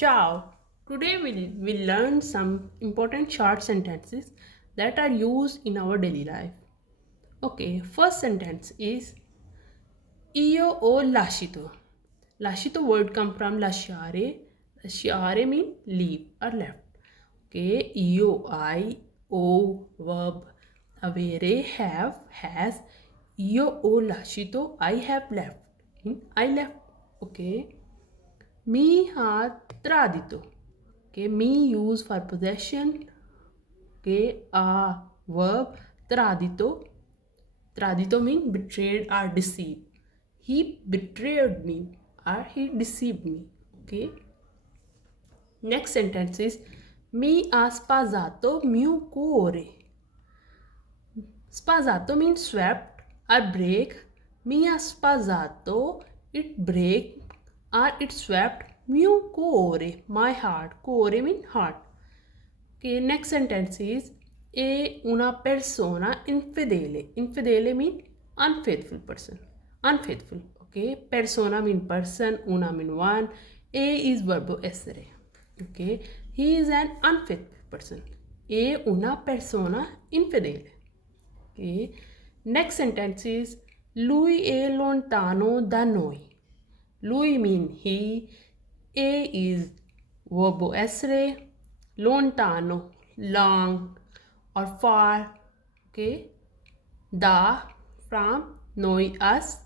Ciao. Today we'll learn some important short sentences that are used in our daily life. Okay, first sentence is io ho lasciato. Lasciato word come from lasciare. Lasciare mean leave or left. Okay, io, I, o, verb, avere, have, has. Io ho lasciato, I have left. I left. Okay. Mi ha tradito. Okay, me use for possession. Okay, a verb tradito. Tradito means betrayed or deceived. He betrayed me or he deceived me. Okay. Next sentence is mi ha spasato mio cuore. Spasato means swept or break. Mi ha spasato, it break or it swept mio cuore, my heart. Cuore means heart. Okay, next sentence is è una persona infedele. Infedele means unfaithful person. Unfaithful. Okay, persona means person, una means one. A is verbo essere. Okay, he is an unfaithful person. È una persona infedele. Okay. Next sentence is lui è lontano da noi. Lui mean he. A is verbo essere. Lontano, long or far. Okay. Da, from, noi, us.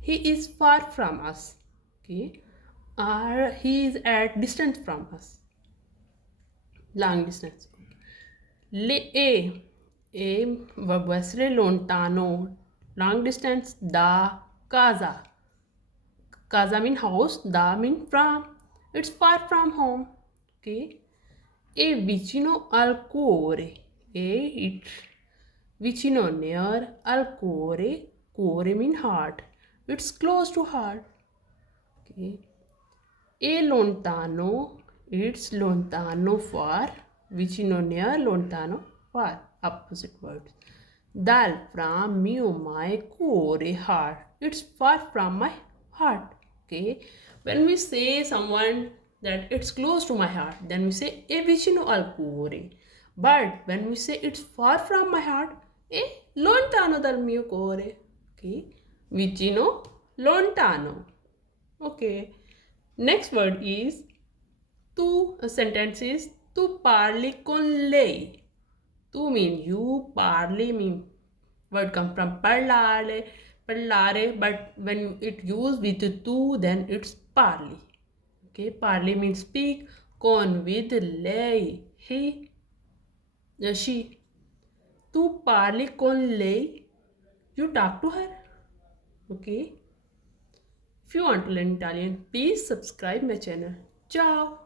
He is far from us. Okay. Or he is at distance from us. Long distance. A verbo essere lontano, long distance, da casa. Casa mean house, da mean from. It's far from home. Okay. E vicino al cuore. It's vicino near al cuore. Cuore mean heart. It's close to heart. Okay. E lontano, it's lontano far. Vicino near, lontano far. Opposite words. Dal from mio my cuore heart. It's far from my heart. Okay. When we say someone that it's close to my heart, then we say e vicino al cuore. But when we say it's far from my heart, e lontano dal mio cuore. Okay. Vicino, lontano. Okay. Next word is tu. A sentence is tu parli con lei. Tu mean you, parli mean word come from parlare, but when it used with tu, then it's parli. Okay, parli means speak, con with lei, he, she. Tu parli con lei, you talk to her. Okay. If you want to learn Italian, please subscribe my channel. Ciao!